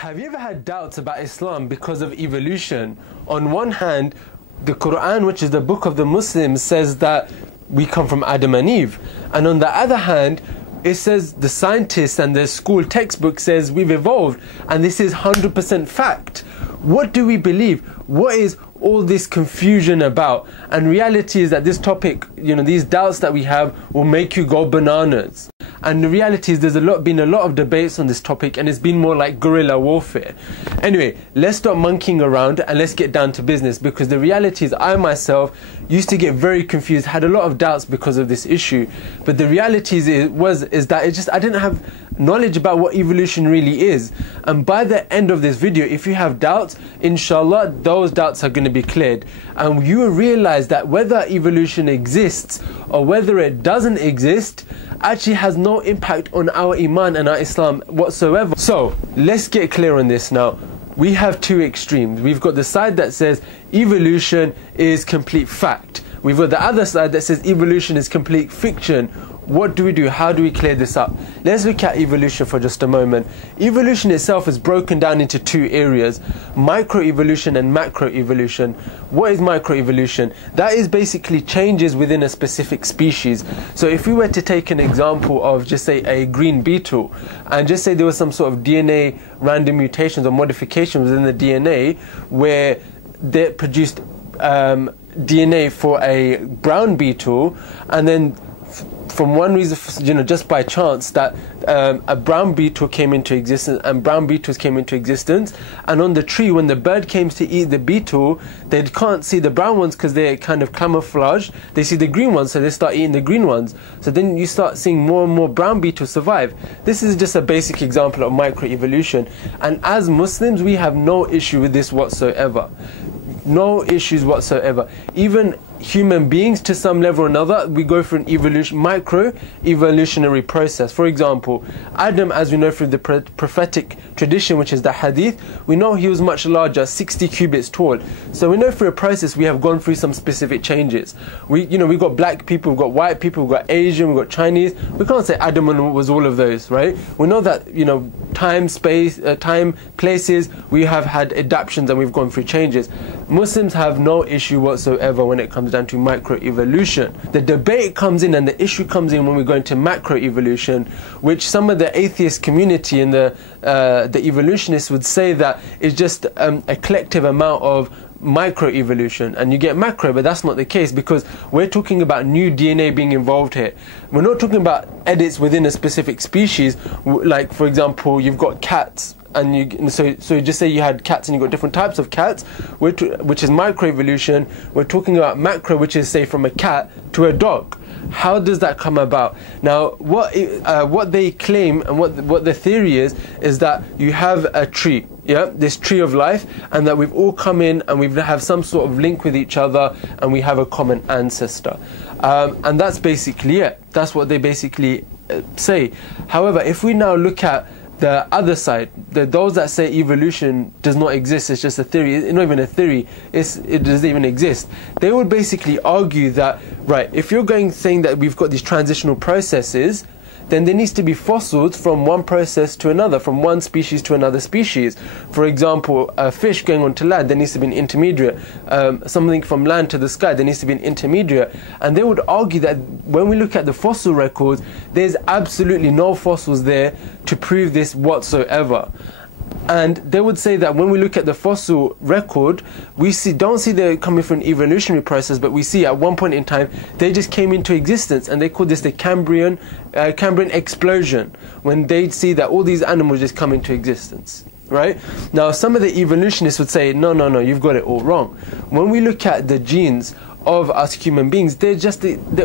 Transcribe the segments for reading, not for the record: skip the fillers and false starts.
Have you ever had doubts about Islam because of evolution? On one hand, the Quran, which is the book of the Muslims, says that we come from Adam and Eve. And on the other hand, it says the scientists and the school textbook says we've evolved. And this is 100% fact. What do we believe? What is all this confusion about? And reality is that this topic, these doubts that we have will make you go bananas. And the reality is there's been a lot of debates on this topic, and it's been more like guerrilla warfare. Anyway, let's stop monkeying around and let's get down to business, because the reality is I myself used to get very confused, had a lot of doubts because of this issue. But the reality is that I didn't have knowledge about what evolution really is. And by the end of this video, if you have doubts, inshallah, those doubts are going to be cleared. And you will realize that whether evolution exists or whether it doesn't exist actually has no impact on our Iman and our Islam whatsoever. So let's get clear on this now. We have two extremes. We've got the side that says evolution is complete fact. We've got the other side that says evolution is complete fiction. What do we do? How do we clear this up? Let's look at evolution for just a moment. Evolution itself is broken down into two areas: microevolution and macroevolution. What is microevolution? That is basically changes within a specific species. So if we were to take an example of, just say, a green beetle, and just say there was some sort of DNA random mutations or modifications within the DNA where they produced DNA for a brown beetle, and then from one reason, just by chance, that a brown beetle came into existence and brown beetles came into existence, and on the tree, when the bird came to eat the beetle, they can't see the brown ones because they're kind of camouflaged. They see the green ones, so they start eating the green ones. So then you start seeing more and more brown beetles survive. This is just a basic example of microevolution, and as Muslims we have no issue with this whatsoever. No issues whatsoever. Even human beings, to some level or another, we go through an micro-evolutionary process. For example, Adam, as we know through the prophetic tradition, which is the hadith, we know he was much larger, 60 cubits tall. So we know through a process we have gone through some specific changes. We've got black people, we've got white people, we've got Asian, we've got Chinese. We can't say Adam was all of those, right? We know that, time, space, time, places, we have had adaptations and we've gone through changes. Muslims have no issue whatsoever when it comes down to microevolution. The debate comes in and the issue comes in when we go into macroevolution, which some of the atheist community and the evolutionists would say that is just a collective amount of microevolution, and you get macro, but that's not the case, because we're talking about new DNA being involved here. We're not talking about edits within a specific species, like for example you've got cats, and so you just say you had cats and you've got different types of cats, which is microevolution. We're talking about macro, which is, say, from a cat to a dog. How does that come about? Now, what they claim and what the theory is that you have a tree, this tree of life, and that we've all come in and we have some sort of link with each other, and we have a common ancestor, and that's basically it. That's what they basically say. However, if we now look at the other side, those that say evolution does not exist, it's just a theory, it's not even a theory, it doesn't even exist, they would basically argue that, right, if you're saying that we've got these transitional processes, then there needs to be fossils from one process to another, from one species to another species. For example, a fish going onto land, there needs to be an intermediate. Something from land to the sky, there needs to be an intermediate. And they would argue that when we look at the fossil records, there's absolutely no fossils there to prove this whatsoever. And they would say that when we look at the fossil record, we don't see they're coming from an evolutionary process, but we see at one point in time they just came into existence, and they call this the Cambrian explosion, when they see that all these animals just come into existence. Right? Now, some of the evolutionists would say, no, you've got it all wrong. When we look at the genes of us human beings, they're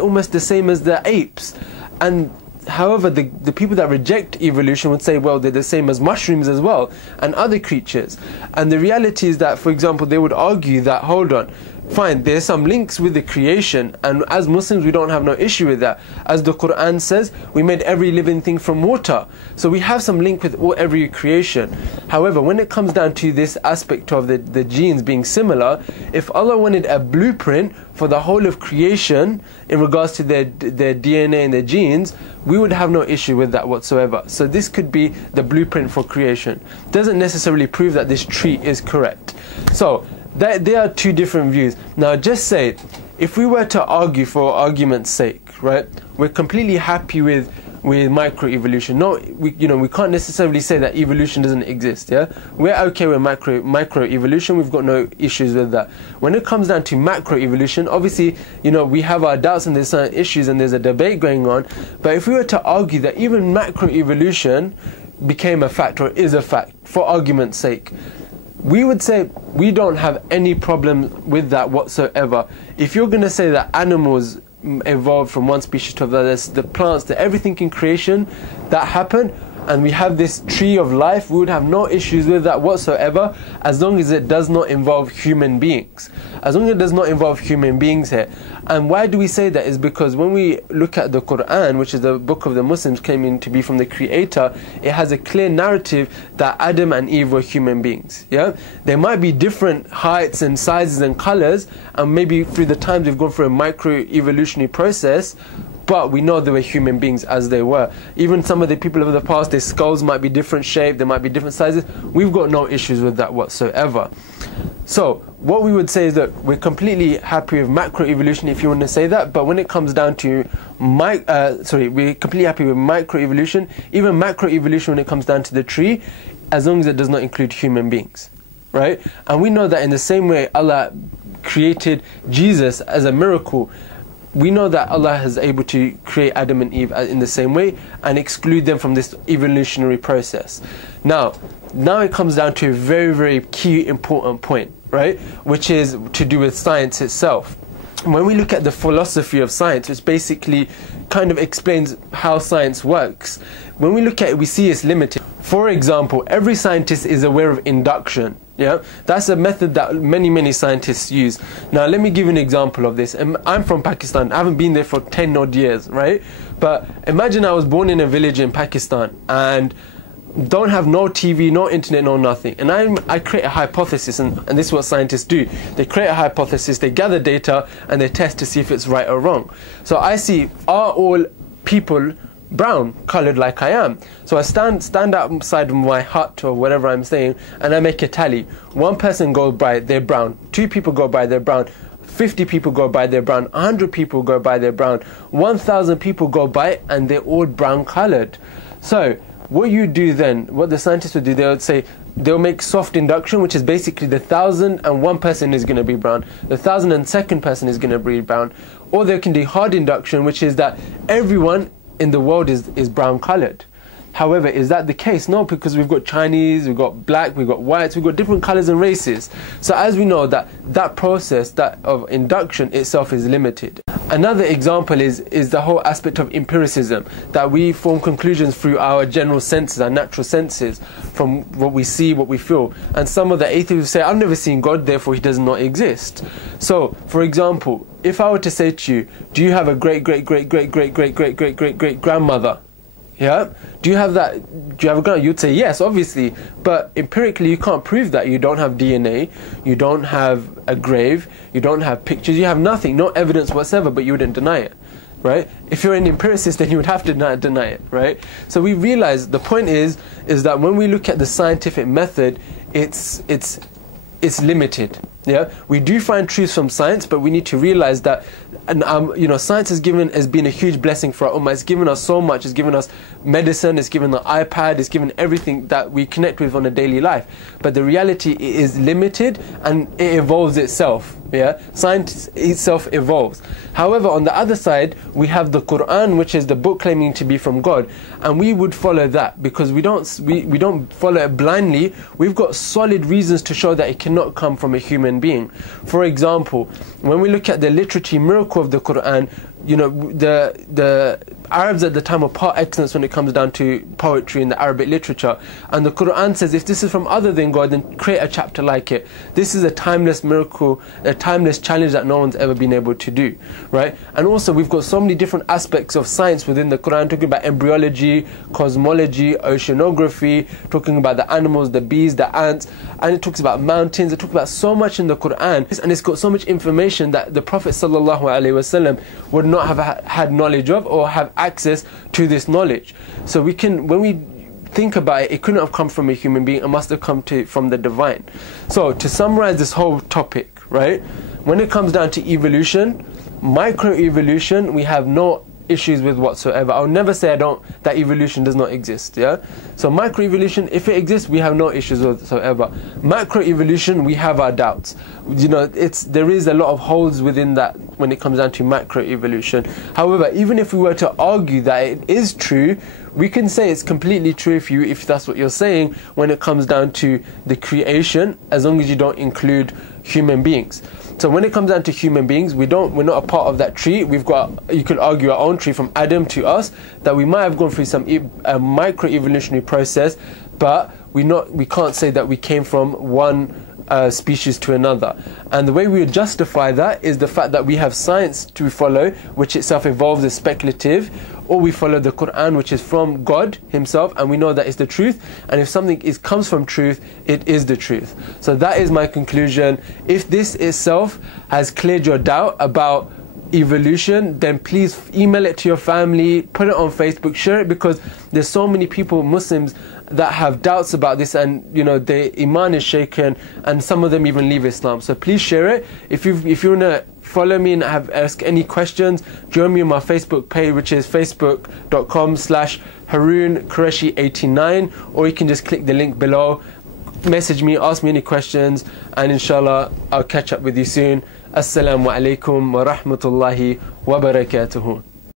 almost the same as the apes. And however, the people that reject evolution would say, well, they're the same as mushrooms as well, and other creatures. And the reality is that, for example, they would argue that, hold on, fine, there's some links with the creation, and as Muslims we don't have no issue with that. As the Quran says, we made every living thing from water, so we have some link with every creation. However, when it comes down to this aspect of the genes being similar, if Allah wanted a blueprint for the whole of creation in regards to their DNA and their genes, we would have no issue with that whatsoever. So this could be the blueprint for creation. Doesn't necessarily prove that this tree is correct. So there are two different views. Now just say, if we were to argue for argument's sake, right, we're completely happy with microevolution. No, we can't necessarily say that evolution doesn't exist. Yeah, we're okay with microevolution. We've got no issues with that. When it comes down to macroevolution, obviously, we have our doubts and there's certain issues and there's a debate going on. But if we were to argue that even macroevolution became a fact or is a fact, for argument's sake, we would say we don't have any problem with that whatsoever. If you're going to say that animals evolved from one species to another, the plants, everything in creation that happened, and we have this tree of life, we would have no issues with that whatsoever, as long as it does not involve human beings. As long as it does not involve human beings here. And why do we say that? Is because when we look at the Quran, which is the book of the Muslims claiming to be from the Creator, it has a clear narrative that Adam and Eve were human beings. Yeah, there might be different heights and sizes and colors, and maybe through the times we've gone through a micro-evolutionary process, but we know they were human beings as they were. Even some of the people of the past, their skulls might be different shape, there might be different sizes. We've got no issues with that whatsoever. So what we would say is that we're completely happy with macroevolution, if you want to say that, but when it comes down to we're completely happy with microevolution, even macroevolution when it comes down to the tree, as long as it does not include human beings, right? And we know that in the same way Allah created Jesus as a miracle, we know that Allah is able to create Adam and Eve in the same way and exclude them from this evolutionary process. Now it comes down to a very, very key important point, right? Which is to do with science itself. When we look at the philosophy of science, which basically kind of explains how science works, when we look at it, we see it's limited. For example, every scientist is aware of induction. Yeah, that's a method that many scientists use. Now let me give you an example of this. I'm from Pakistan. I haven't been there for 10 odd years, right? But imagine I was born in a village in Pakistan and don't have no TV, no internet, no nothing. And I create a hypothesis, and this is what scientists do. They create a hypothesis, they gather data, and they test to see if it's right or wrong. So I see, are all people brown colored like I am? So I stand outside my hut or whatever I'm saying, and I make a tally. One person goes by, they're brown. 2 people go by, they're brown. 50 people go by, they're brown. 100 people go by, they're brown. 1,000 people go by, and they're all brown colored. So what you do then, what the scientists would do, they would say, they'll make soft induction, which is basically the 1,001 person is going to be brown, the 1,002nd person is going to be brown. Or they can do hard induction, which is that everyone in the world is brown colored. However, is that the case? No, because we've got Chinese, we've got black, we've got whites, we've got different colors and races. So as we know that process of induction itself is limited. Another example is the whole aspect of empiricism, that we form conclusions through our general senses, our natural senses, from what we see, what we feel. And some of the atheists say, I've never seen God, therefore he does not exist. So, for example, if I were to say to you, do you have a great grandmother? Yeah? Do you have that? Do you have a grandmother? You'd say yes, obviously. But empirically, you can't prove that. You don't have DNA. You don't have a grave. You don't have pictures. You have nothing, no evidence whatsoever. But you wouldn't deny it, right? If you're an empiricist, then you would have to deny it, right? So we realize the point is that when we look at the scientific method, it's limited. Yeah, we do find truths from science, but we need to realize that, science has been a huge blessing for our ummah. It's given us so much. It's given us medicine. It's given the iPad. It's given everything that we connect with on a daily life. But the reality is limited, and it evolves itself. Yeah, science itself evolves. However, on the other side, we have the Quran, which is the book claiming to be from God, and we would follow that because we don't follow it blindly. We've got solid reasons to show that it cannot come from a human being. For example, when we look at the literary miracle of the Quran, you know, the Arabs at the time were par excellence when it comes down to poetry in the Arabic literature, and the Quran says if this is from other than God, then create a chapter like it. This is a timeless miracle, a timeless challenge that no one's ever been able to do, right? And also we've got so many different aspects of science within the Quran, talking about embryology, cosmology, oceanography, talking about the animals, the bees, the ants, and it talks about mountains. It talks about so much in the Quran, and it's got so much information that the Prophet ﷺ would not have had knowledge of or have access to this knowledge. So we can, when we think about it, it couldn't have come from a human being, it must have come from the divine. So to summarize this whole topic, right, when it comes down to evolution, microevolution, we have no issues with whatsoever. I'll never say that evolution does not exist. Yeah. So microevolution, if it exists, we have no issues whatsoever. Macroevolution, we have our doubts. You know, there is a lot of holes within that when it comes down to macroevolution. However, even if we were to argue that it is true, we can say it's completely true if that's what you're saying when it comes down to the creation, as long as you don't include human beings. So when it comes down to human beings, we're not a part of that tree. We've got, you could argue, our own tree from Adam to us, that we might have gone through some microevolutionary process, but we can't say that we came from one species to another. And the way we would justify that is the fact that we have science to follow, which itself evolves as speculative, or we follow the Quran, which is from God himself, and we know that it's the truth, and if something comes from truth, it is the truth. So that is my conclusion. If this itself has cleared your doubt about evolution, then please email it to your family, put it on Facebook, share it, because there's so many people, Muslims, that have doubts about this, and you know, their iman is shaken, and some of them even leave Islam. So please share it. If you want to follow me and ask any questions, join me on my Facebook page, which is facebook.com/HaroonQureshi89, or you can just click the link below, message me, ask me any questions, and inshallah I'll catch up with you soon. Assalamu alaikum wa rahmatullahi wa barakatuhu.